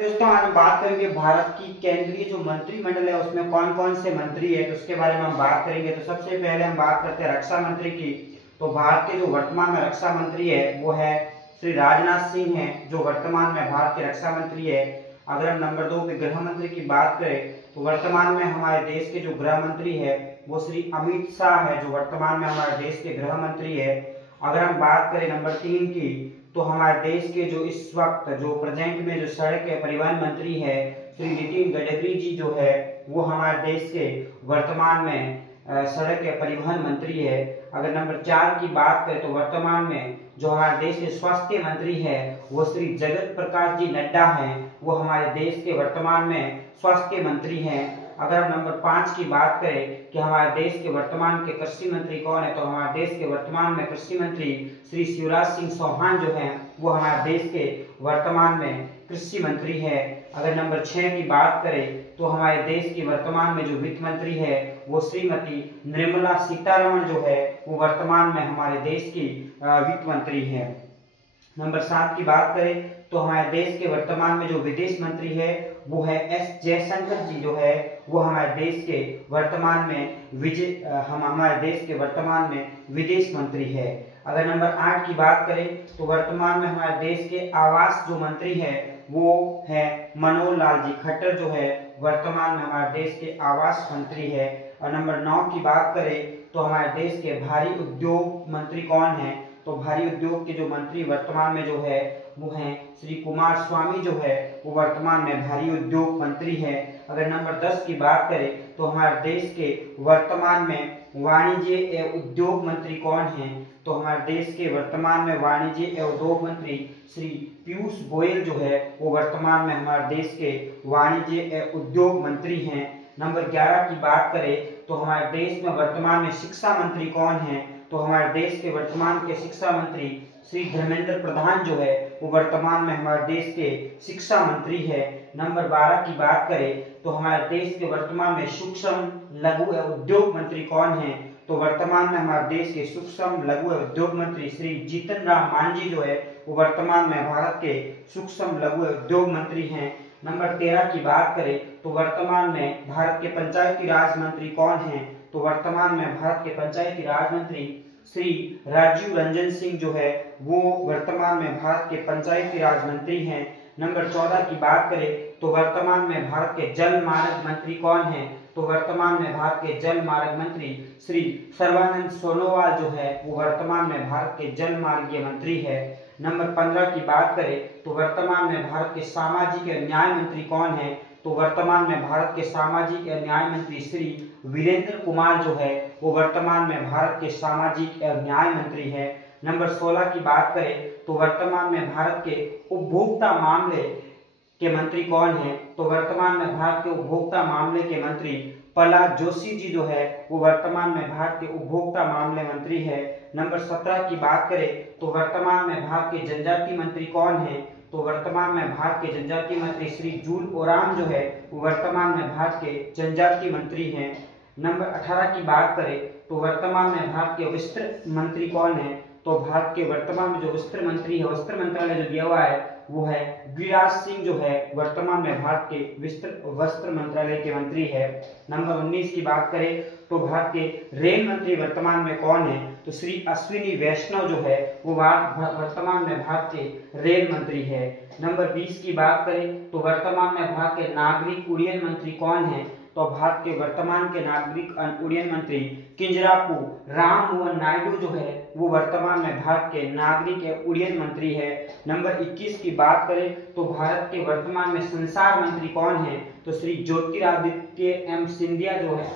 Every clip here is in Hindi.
दोस्तों आज हम बात करेंगे भारत की केंद्रीय जो मंत्रिमंडल है उसमें कौन कौन से मंत्री है, तो उसके बारे में हम बात करेंगे। तो सबसे पहले हम बात करते हैं रक्षा मंत्री की। तो भारत के जो वर्तमान में रक्षा मंत्री है वो है श्री राजनाथ सिंह है, जो वर्तमान में भारत के रक्षा मंत्री है। अगर हम नंबर 2 पे गृह मंत्री की बात करें तो वर्तमान में हमारे देश के जो गृह मंत्री है वो श्री अमित शाह है, जो वर्तमान में हमारे देश के गृह मंत्री है। अगर हम बात करें नंबर 3 की, तो हमारे देश के जो इस वक्त जो प्रेजेंट में जो सड़क के परिवहन मंत्री है श्री नितिन गडकरी जी जो है वो हमारे देश के वर्तमान में सड़क के परिवहन मंत्री है। अगर नंबर 4 की बात करें तो वर्तमान में जो हमारे देश के स्वास्थ्य मंत्री है वो श्री जगत प्रकाश जी नड्डा हैं, वो हमारे देश के वर्तमान में स्वास्थ्य मंत्री हैं। अगर हम नंबर 5 की बात करें कि हमारे देश के वर्तमान के कृषि मंत्री कौन है, तो हमारे देश के वर्तमान में कृषि मंत्री श्री शिवराज सिंह चौहान जो हैं वो हमारे देश के वर्तमान में कृषि मंत्री है। अगर नंबर 6 की बात करें तो हमारे देश की वर्तमान में जो वित्त मंत्री है वो श्रीमती निर्मला सीतारमण जो है वो वर्तमान में हमारे देश की वित्त मंत्री है। नंबर 7 की बात करें तो हमारे देश के वर्तमान में जो विदेश मंत्री है वो है एस जयशंकर जी जो है वो हमारे देश के वर्तमान में विदेश मंत्री है। अगर नंबर 8 की बात करें तो वर्तमान में हमारे देश के आवास जो मंत्री है वो है मनोहर लाल जी खट्टर जो है वर्तमान में हमारे देश के आवास मंत्री है। और नंबर 9 की बात करें तो हमारे देश के भारी उद्योग मंत्री कौन है, तो भारी उद्योग के जो मंत्री वर्तमान में जो है वो हैं श्री कुमार स्वामी जो है वो वर्तमान में भारी उद्योग मंत्री है। अगर नंबर 10 की बात करें तो हमारे देश के वर्तमान में वाणिज्य एवं उद्योग मंत्री कौन हैं, तो हमारे देश के वर्तमान में वाणिज्य एवं उद्योग मंत्री श्री पीयूष गोयल जो है वो वर्तमान में हमारे देश के वाणिज्य एवं उद्योग मंत्री हैं। नंबर 11 की बात करें तो हमारे देश में वर्तमान में शिक्षा मंत्री कौन है, तो हमारे देश के वर्तमान के शिक्षा मंत्री श्री धर्मेंद्र प्रधान जो है वो वर्तमान में हमारे देश के शिक्षा मंत्री है। नंबर 12 की बात करें तो हमारे देश के वर्तमान में सूक्ष्म लघु एवं उद्योग मंत्री कौन है, तो वर्तमान में हमारे देश के सूक्ष्म लघु एवं उद्योग मंत्री श्री जीतन राम मांझी जो है वो वर्तमान में भारत के सूक्ष्म लघु उद्योग मंत्री हैं। नंबर 13 की बात करें तो वर्तमान में भारत के पंचायती राज मंत्री कौन हैं, तो वर्तमान में भारत के पंचायती राज मंत्री श्री राजीव रंजन सिंह जो है वो वर्तमान में भारत के पंचायती राज मंत्री हैं। नंबर 14 की बात करें तो वर्तमान में भारत के जल मार्ग मंत्री कौन है, तो वर्तमान में भारत के जल मार्ग मंत्री श्री सर्बानंद सोनोवाल जो है वो वर्तमान में भारत के जल मार्गीय मंत्री है। नंबर 15 की बात करें तो वर्तमान में भारत के सामाजिक न्याय मंत्री कौन है, तो वर्तमान में भारत के सामाजिक न्याय मंत्री श्री वीरेंद्र कुमार जो है वो वर्तमान में भारत के सामाजिक न्याय मंत्री है। नंबर 16 की बात करें तो वर्तमान में भारत के उपभोक्ता मामले के मंत्री कौन है, तो वर्तमान में भारत के उपभोक्ता मामले के मंत्री प्रहलाद जोशी जी जो है वो वर्तमान में भारत के उपभोक्ता मामले मंत्री है। नंबर 17 की बात करें तो वर्तमान में भारत के जनजाति मंत्री कौन है, तो वर्तमान में भारत के जनजाति मंत्री श्री जूल ओराम जो है वो वर्तमान में भारत के जनजाति मंत्री हैं। नंबर 18 की बात करें तो वर्तमान में भारत के वस्त्र मंत्री कौन है, तो भारत के वर्तमान में जो वस्त्र मंत्री है, वस्त्र मंत्रालय जो दिया हुआ है वो है गिरिराज सिंह जो है वर्तमान में भारत के वस्त्र मंत्रालय के मंत्री है। नंबर 19 की बात करें तो भारत के रेल मंत्री वर्तमान में कौन है, तो श्री अश्विनी वैष्णव जो है वो वर्तमान में भारत के रेल मंत्री है। नंबर 20 की बात करें तो वर्तमान में भारत के नागरिक उड्डयन मंत्री कौन है, तो भारत के वर्तमान के नागरिक उड्डयन मंत्री किंजरापू राम मोहन नायडू जो है वो वर्तमान में भारत के नागरिक उड्डयन मंत्री है। नंबर 21 की बात करें तो भारत के वर्तमान में संचार मंत्री कौन है, तो श्री ज्योतिरादित्य एम सिंधिया जो है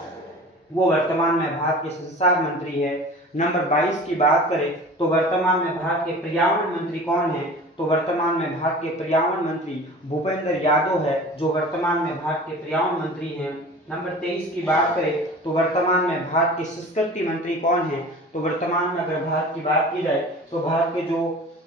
वो वर्तमान में भारत के संचार मंत्री है। नंबर 22 की बात करें तो वर्तमान में भारत के पर्यावरण मंत्री कौन है, तो वर्तमान में भारत के पर्यावरण मंत्री भूपेंद्र यादव है जो वर्तमान में भारत के पर्यावरण मंत्री हैं। नंबर 23 की बात करें तो वर्तमान में भारत के संस्कृति मंत्री कौन है, तो वर्तमान में अगर भारत की बात की जाए तो भारत के जो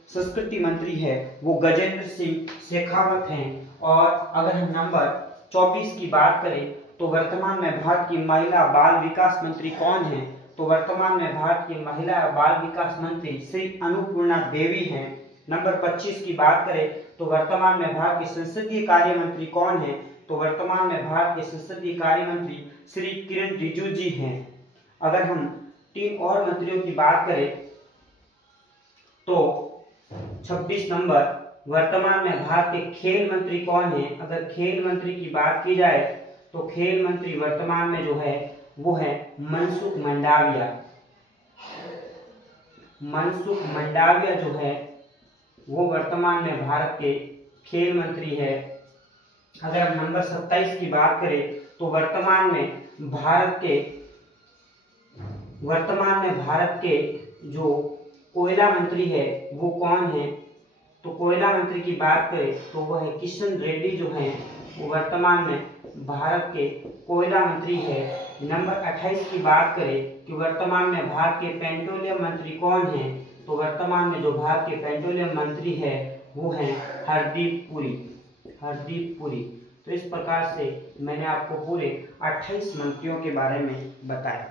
संस्कृति मंत्री है वो गजेंद्र सिंह शेखावत हैं। और अगर हम नंबर 24 की बात करें तो वर्तमान में भारत की महिला बाल विकास मंत्री कौन है, तो वर्तमान में भारत की महिला बाल विकास मंत्री श्री अन्नपूर्णा देवी हैं। नंबर 25 की बात करें तो वर्तमान में भारत के संसदीय कार्य मंत्री कौन है? तो वर्तमान में भारत के संसदीय कार्य मंत्री श्री किरण रिजिजू जी हैं। अगर हम 3 और मंत्रियों की बात करें तो 26 नंबर वर्तमान में भारत के खेल मंत्री कौन है? अगर खेल मंत्री की बात की जाए तो खेल मंत्री वर्तमान में जो है वो है मनसुख मंडाविया। मनसुख मंडाविया जो है वो वर्तमान में भारत के खेल मंत्री है। अगर हम नंबर 27 की बात करें तो वर्तमान में भारत के जो कोयला मंत्री है वो कौन है? तो कोयला मंत्री की बात करें तो वो है किशन रेड्डी जो है वो वर्तमान में भारत के कोयला मंत्री है। नंबर 28 की बात करें कि वर्तमान में भारत के पेट्रोलियम मंत्री कौन है? तो वर्तमान में जो भारत के पेट्रोलियम मंत्री है वो है हरदीप पुरी। तो इस प्रकार से मैंने आपको पूरे 28 मंत्रियों के बारे में बताया।